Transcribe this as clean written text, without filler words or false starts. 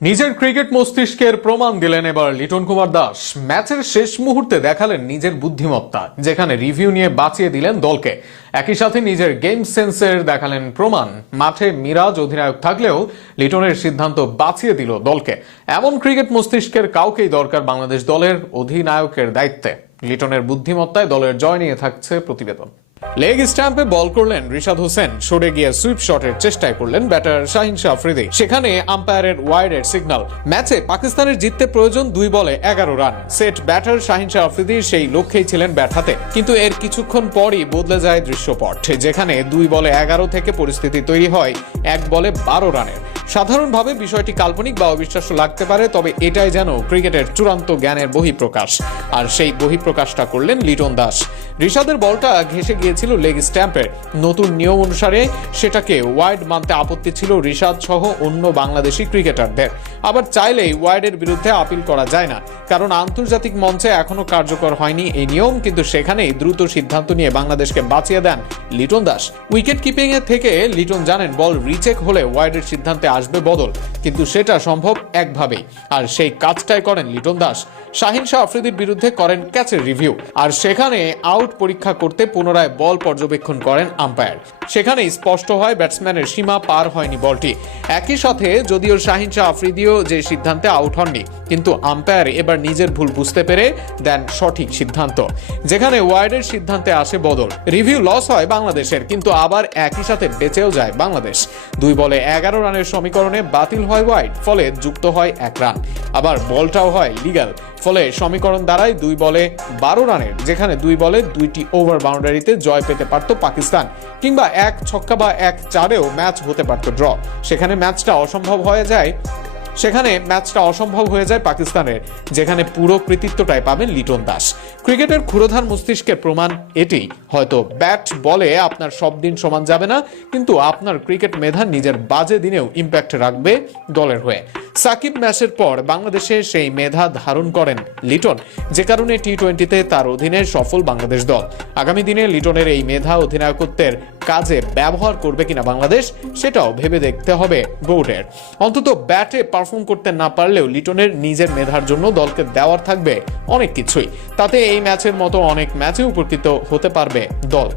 নিজের ক্রিকেট মস্তিষ্কের প্রমাণ দিলেন এবার লিটন কুমার দাস। ম্যাচের শেষ মুহূর্তে দেখালেন নিজের বুদ্ধিমত্তা, যেখানে রিভিউ নিয়ে বাঁচিয়ে দিলেন দলকে। একই সাথে নিজের গেম সেন্সের দেখালেন প্রমাণ। মাঠে মিরাজ অধিনায়ক থাকলেও লিটনের সিদ্ধান্ত বাঁচিয়ে দিল দলকে। এমন ক্রিকেট মস্তিষ্কের কাউকেই দরকার বাংলাদেশ দলের অধিনায়কের দায়িত্বে। লিটনের বুদ্ধিমত্তায় দলের জয় নিয়ে থাকছে প্রতিবেদন। লেগ স্ট্যাম্পে বল করলেন রিশাদ হোসেন, সরে গিয়ে সুইপ শটের চেষ্টায় করলেন ব্যাটার শাহিন শাহ আফ্রিদি। সেখানে আম্পায়ারের ওয়াইডের সিগন্যাল। ম্যাচে পাকিস্তানের জিততে প্রয়োজন 2 বলে 11 run. Set batter Shaheen Shah Afridi সেই লক্ষ্যেই ছিলেন ব্যাট হাতে, কিন্তু এর কিছুক্ষণ পরই বদলে যায় দৃশ্যপট, যেখানে 2 বলে 11 থেকে পরিস্থিতি তৈরি হয় 1 বলে 12 রানের। সাধারণভাবে বিষয়টি কাল্পনিক বা অবিশ্বাস্য লাগতে পারে, তবে এটাই যেন ক্রিকেটের চূড়ান্ত জ্ঞানের বহিঃপ্রকাশ। আর সেই বহিঃপ্রকাশটা করলেন লিটন দাস। রিশাদের বলটা ঘেঁষে গিয়েছিল লেগ স্ট্যাম্পে। নতুন নিয়ম অনুসারে সেটাকে ওয়াইড মানতে আপত্তি ছিল রিশাদ সহ অন্য বাংলাদেশি ক্রিকেটারদের। আবার চাইলেই ওয়াইডের বিরুদ্ধে আপিল করা যায় না, কারণ আন্তর্জাতিক মঞ্চে এখনো কার্যকর হয়নি এই নিয়ম। কিন্তু সেখানেই দ্রুত সিদ্ধান্ত নিয়ে বাংলাদেশকে বাঁচিয়ে দেন লিটন দাস। উইকেট কিপিং এর থেকে লিটন জানেন বল রিচেক হলে ওয়াইডের সিদ্ধান্তে আসবে বদল, কিন্তু সেটা সম্ভব একভাবেই, আর সেই কাজটাই করেন লিটন দাস। শাহিন শাহ আফ্রিদির বিরুদ্ধে করেন ক্যাচের রিভিউ, আর সেখানে আউট পরীক্ষা করতে পুনরায় বল পর্যবেক্ষণ করেন আম্পায়ার। সেখানেই স্পষ্ট হয় ব্যাটসম্যানের সীমা পার হয়নি বলটি। একই সাথে যদিও শাহিন শাহ আফ্রিদিও যে সিদ্ধান্তে আউট হননি, কিন্তু আম্পায়ার এবার নিজের ভুল বুঝতে পেরে দেন সঠিক সিদ্ধান্ত, যেখানে ওয়াইডের সিদ্ধান্তে আসে বদল। রিভিউ লস হয় বাংলাদেশের, কিন্তু আবার একই সাথে বেঁচেও যায় বাংলাদেশ। 2 বলে 11 রানের সমীকরণে বাতিল হয় ওয়াইড, ফলে যুক্ত হয় 1 রান। আবার বলটাও হয় লিগ্যাল, ফলে সমীকরণ দাঁড়ায় 2 বলে 12 রানের, যেখানে 2 বলে 2টি ওভার বাউন্ডারিতে জয় পেতে পারত পাকিস্তান, কিংবা 1 ছক্কা বা 1 চারেও ম্যাচ হতে পারত ড্র। সেখানে ম্যাচটা অসম্ভব হয়ে যায় পাকিস্তানের, যেখানে পুরো কৃতিত্বটাই পাবেন লিটন দাস। ক্রিকেটের ক্ষুরধার মস্তিষ্কের প্রমাণ এটি। হয়তো ব্যাট বলে আপনার সব দিন সমান যাবে না, কিন্তু আপনার ক্রিকেট মেধা নিজের বাজে দিনেও ইম্প্যাক্ট রাখবে দলের হয়ে। সাকিব ম্যাচের পর বাংলাদেশে সেই মেধা ধারণ করেন লিটন, যে কারণে টি-20তে তার অধীনে সফল বাংলাদেশ দল। আগামী দিনে লিটনের এই মেধা অধিনায়কত্বের কাজে ব্যবহার করবে কিনা বাংলাদেশ, সেটাও ভেবে দেখতে হবে বোর্ডের। অন্তত ব্যাটে পারফর্ম করতে না পারলেও লিটনের নিজের মেধার জন্য দলকে দেওয়ার থাকবে অনেক কিছুই। তাতে এই ম্যাচের মতো অনেক ম্যাচে উপকৃত হতে পারবে দল।